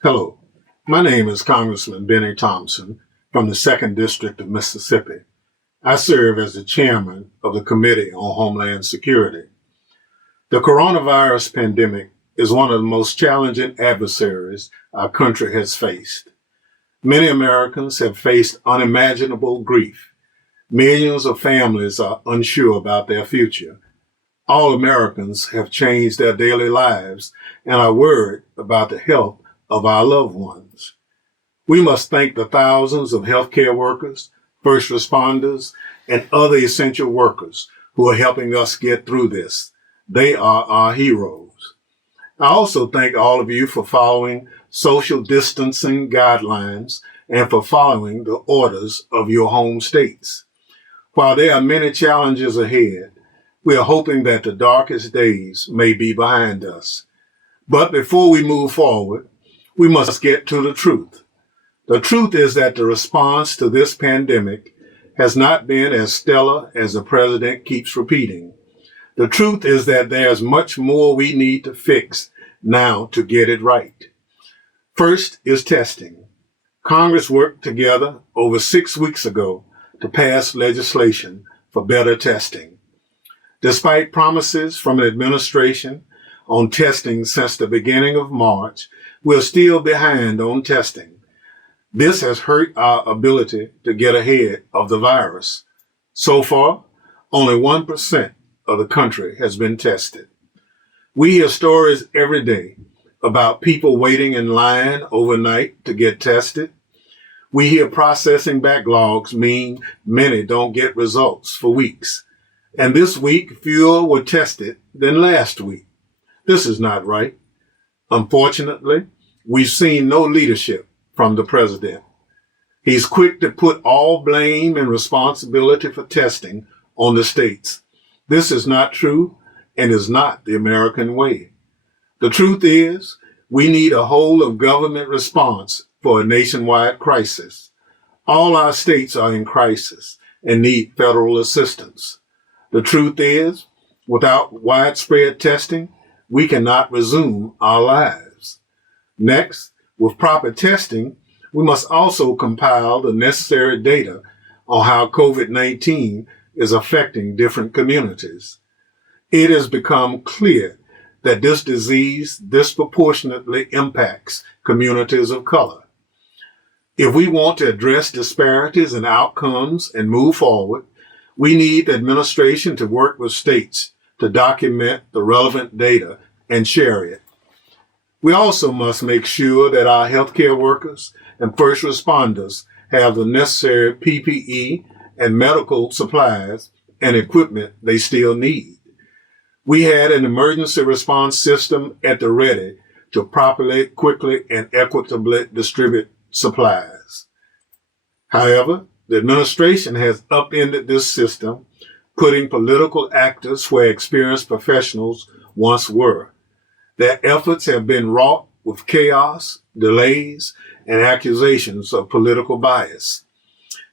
Hello, my name is Congressman Bennie Thompson from the 2nd District of Mississippi. I serve as the chairman of the Committee on Homeland Security. The coronavirus pandemic is one of the most challenging adversaries our country has faced. Many Americans have faced unimaginable grief. Millions of families are unsure about their future. All Americans have changed their daily lives and are worried about the health of our loved ones. We must thank the thousands of healthcare workers, first responders, and other essential workers who are helping us get through this. They are our heroes. I also thank all of you for following social distancing guidelines and for following the orders of your home states. While there are many challenges ahead, we are hoping that the darkest days may be behind us. But before we move forward, we must get to the truth. The truth is that the response to this pandemic has not been as stellar as the president keeps repeating. The truth is that there's much more we need to fix now to get it right. First is testing. Congress worked together over 6 weeks ago to pass legislation for better testing. Despite promises from an administration on testing since the beginning of March, we're still behind on testing. This has hurt our ability to get ahead of the virus. So far, only 1% of the country has been tested. We hear stories every day about people waiting in line overnight to get tested. We hear processing backlogs mean many don't get results for weeks. And this week, fewer were tested than last week. This is not right. Unfortunately, we've seen no leadership from the president. He's quick to put all blame and responsibility for testing on the states. This is not true and is not the American way. The truth is, we need a whole of government response for a nationwide crisis. All our states are in crisis and need federal assistance. The truth is, without widespread testing, we cannot resume our lives. Next, with proper testing, we must also compile the necessary data on how COVID-19 is affecting different communities. It has become clear that this disease disproportionately impacts communities of color. If we want to address disparities in outcomes and move forward, we need the administration to work with states to document the relevant data and share it. We also must make sure that our healthcare workers and first responders have the necessary PPE and medical supplies and equipment they still need. We had an emergency response system at the ready to properly, quickly, and equitably distribute supplies. However, the administration has upended this system, putting political actors where experienced professionals once were. Their efforts have been wrought with chaos, delays, and accusations of political bias.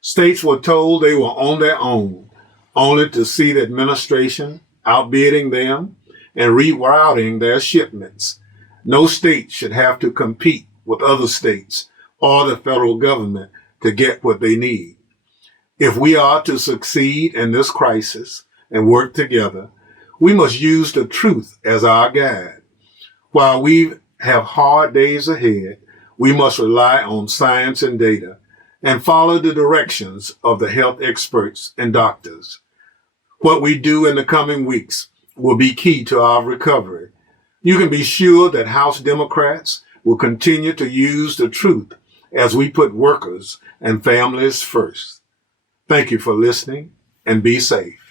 States were told they were on their own, only to see the administration outbidding them and rerouting their shipments. No state should have to compete with other states or the federal government to get what they need. If we are to succeed in this crisis and work together, we must use the truth as our guide. While we have hard days ahead, we must rely on science and data and follow the directions of the health experts and doctors. What we do in the coming weeks will be key to our recovery. You can be sure that House Democrats will continue to use the truth as we put workers and families first. Thank you for listening and be safe.